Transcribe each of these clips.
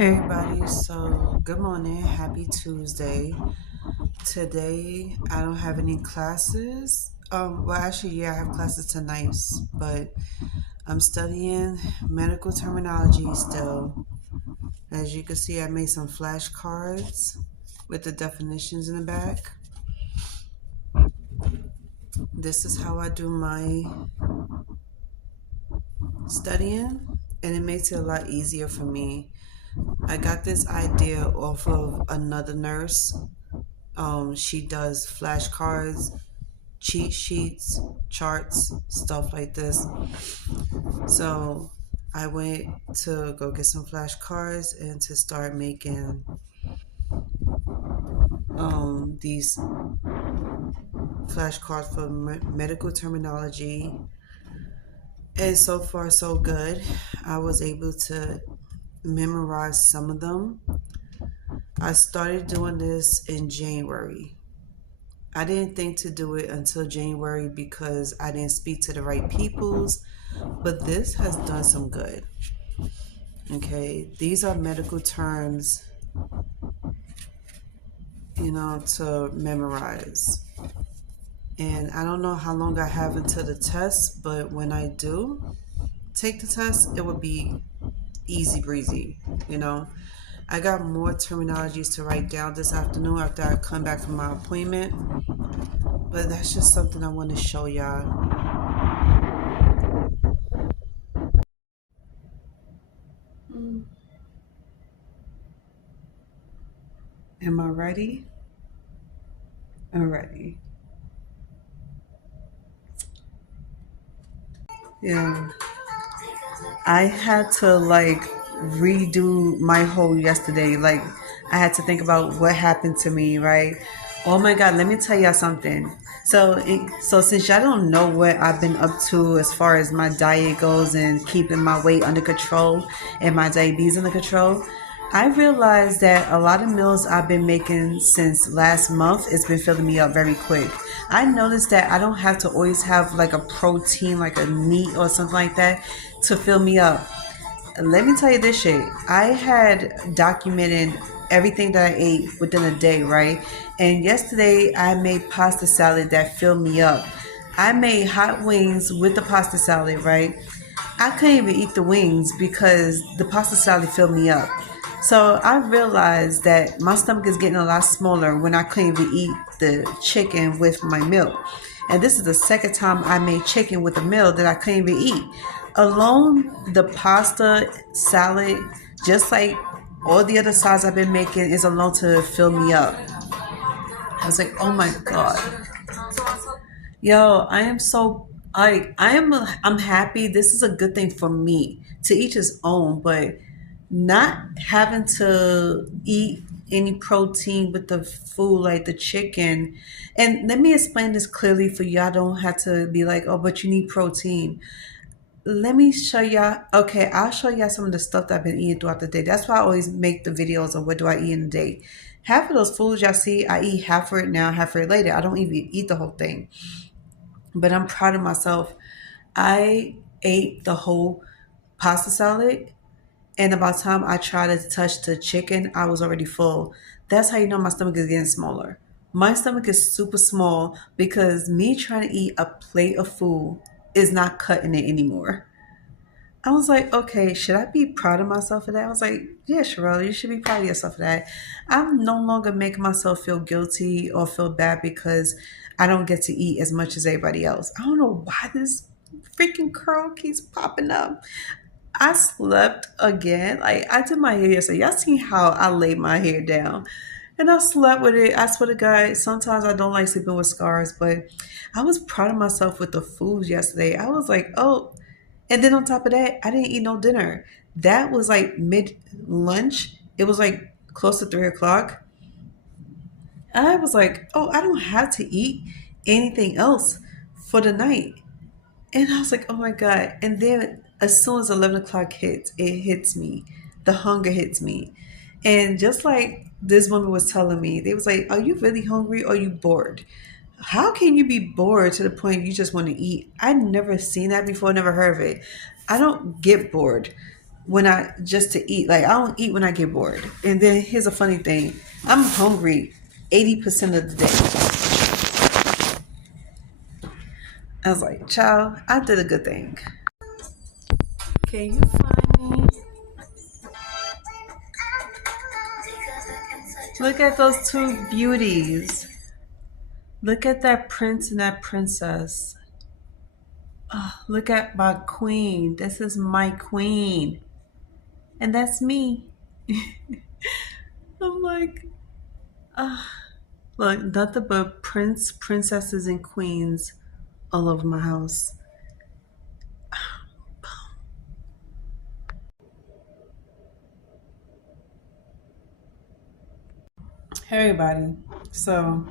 Hey everybody, so good morning, happy Tuesday. Today I don't have any classes. Actually, yeah, I have classes tonight, but I'm studying medical terminology still. As you can see, I made some flashcards with the definitions in the back. This is how I do my studying, and it makes it a lot easier for me. I got this idea off of another nurse. She does flashcards, cheat sheets, charts, stuff like this. So I went to go get some flashcards and to start making these flashcards for medical terminology. And so far, so good. I was able to memorize some of them. I started doing this in January. I didn't think to do it until January because I didn't speak to the right peoples, but this has done some good. Okay, these are medical terms, to memorize. And I don't know how long I have until the test, but when I do take the test, it will be easy breezy, you know. I got more terminologies to write down this afternoon after I come back from my appointment, but that's just something I want to show y'all. Am I ready? I'm ready. Yeah. I had to redo my whole yesterday. Like I had to think about what happened to me, right? Oh my God, let me tell y'all something. So since y'all don't know what I've been up to as far as my diet goes and keeping my weight under control and my diabetes under control, I realized that a lot of meals I've been making since last month, it's been filling me up very quick. I noticed that I don't have to always have like a protein, like a meat or something like that to fill me up. Let me tell you this shit. I had documented everything that I ate within a day, right? And yesterday I made pasta salad that filled me up. I made hot wings with the pasta salad, right? I couldn't even eat the wings because the pasta salad filled me up. So I realized that my stomach is getting a lot smaller when I couldn't even eat the chicken with my milk. And this is the second time I made chicken with a meal that I couldn't even eat. Alone, the pasta salad, just like all the other salads I've been making, is alone to fill me up. I was like, oh my God. Yo, I am so I'm happy. This is a good thing for me. To each his own, but not having to eat any protein with the food like the chicken. And let me explain this clearly for y'all. Don't have to be like, oh, but you need protein. Let me show y'all. Okay, I'll show y'all some of the stuff that I've been eating throughout the day. That's why I always make the videos of what do I eat in a day. Half of those foods y'all see, I eat half of it now, half of it later. I don't even eat the whole thing. But I'm proud of myself. I ate the whole pasta salad, and by the time I tried to touch the chicken, I was already full. That's how you know my stomach is getting smaller. My stomach is super small because me trying to eat a plate of food is not cutting it anymore. I was like, okay, should I be proud of myself for that? I was like, yeah, Sherelle, you should be proud of yourself for that. I'm no longer making myself feel guilty or feel bad because I don't get to eat as much as everybody else. I don't know why this freaking curl keeps popping up. I slept again. Like I did my hair yesterday. Y'all seen how I laid my hair down. And I slept with it. I swear to God, sometimes I don't like sleeping with scars, but I was proud of myself with the foods yesterday. I was like, oh, and then on top of that, I didn't eat no dinner. That was like mid lunch. It was like close to 3 o'clock. I was like, oh, I don't have to eat anything else for the night. And I was like, oh my God. And then as soon as 11 o'clock hits, it hits me. The hunger hits me. And just like this woman was telling me, they was like, are you really hungry or are you bored? How can you be bored to the point you just want to eat? I never seen that before, never heard of it. I don't get bored. when I just to eat. Like I don't eat when I get bored. And then here's a funny thing: I'm hungry 80% of the day. I was like, child, I did a good thing. Can you find me? Look at those two beauties. Look at that prince and that princess. Oh, look at my queen. This is my queen. And that's me. I'm like, ah, look, nothing but princesses, and queens all over my house. Hey everybody. So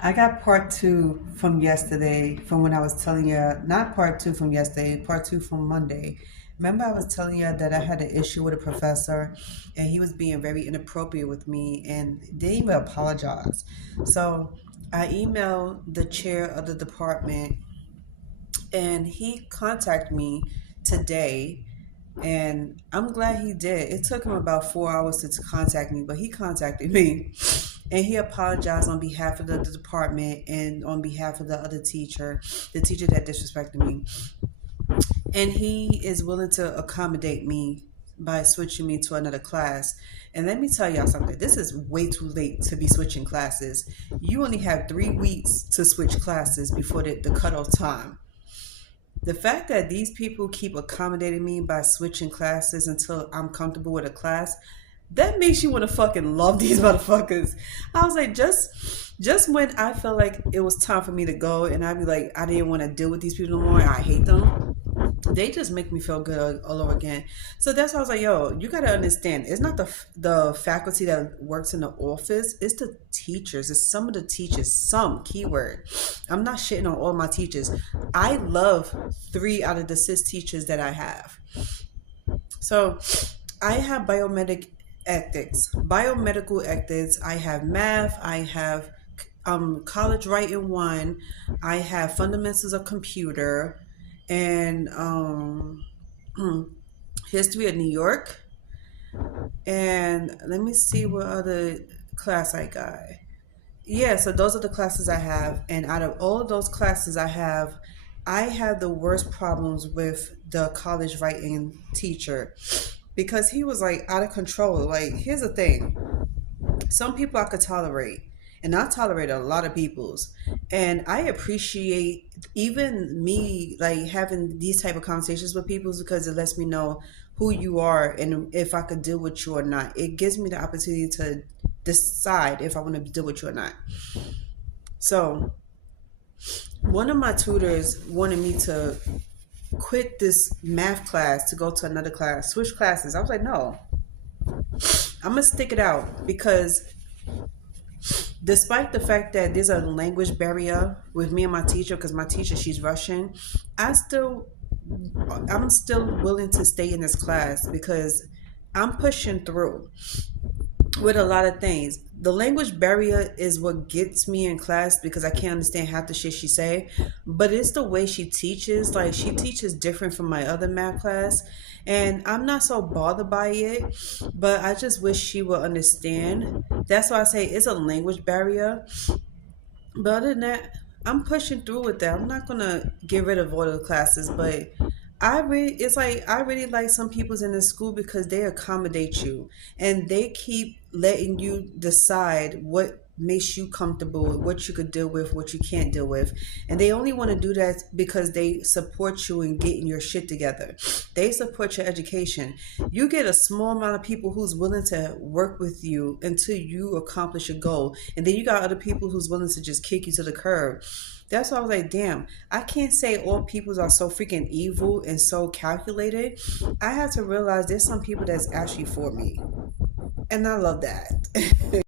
I got part two from yesterday, from when I was telling you, not part two from yesterday, part two from Monday. Remember, I was telling you that I had an issue with a professor and he was being very inappropriate with me and didn't even apologize. So I emailed the chair of the department and he contacted me today, and I'm glad he did. It took him about 4 hours to contact me, but he contacted me and he apologized on behalf of the department and on behalf of the other teacher, the teacher that disrespected me. And he is willing to accommodate me by switching me to another class. And let me tell y'all something. This is way too late to be switching classes. You only have 3 weeks to switch classes before the cutoff time. The fact that these people keep accommodating me by switching classes until I'm comfortable with a class, that makes you want to fucking love these motherfuckers. I was like, just when I felt like it was time for me to go and I'd be like, I didn't want to deal with these people no more, I hate them, they just make me feel good all over again. So that's why I was like, yo, you gotta understand, it's not the faculty that works in the office, it's the teachers. It's some of the teachers, some keyword. I'm not shitting on all my teachers. I love 3 out of the 6 teachers that I have. So I have biomedical ethics. I have math. I have college writing one. I have fundamentals of computer and history of New York. And let me see what other class I got. Yeah, so those are the classes I have. And out of all of those classes I have the worst problems with the college writing teacher because he was like out of control. Like, here's the thing, some people I could tolerate, and I tolerate a lot of people's, and I appreciate even me like having these type of conversations with people because it lets me know who you are and if I could deal with you or not. It gives me the opportunity to decide if I want to deal with you or not. So one of my tutors wanted me to quit this math class to go to another class, switch classes. I was like, no, I'm gonna stick it out because despite the fact that there's a language barrier with me and my teacher, because my teacher, she's Russian, I still I'm still willing to stay in this class because I'm pushing through with a lot of things. The language barrier is what gets me in class because I can't understand half the shit she say. But it's the way she teaches. Like, she teaches different from my other math class, and I'm not so bothered by it. But I just wish she would understand. That's why I say it's a language barrier. But other than that, I'm pushing through with that. I'm not gonna get rid of all the classes, but I really like some people's in the school because they accommodate you and they keep letting you decide what makes you comfortable, what you could deal with, what you can't deal with. And they only want to do that because they support you in getting your shit together. They support your education. You get a small amount of people who's willing to work with you until you accomplish your goal. And then you got other people who's willing to just kick you to the curb. That's why I was like, damn, I can't say all peoples are so freaking evil and so calculated. I had to realize there's some people that's actually for me. And I love that.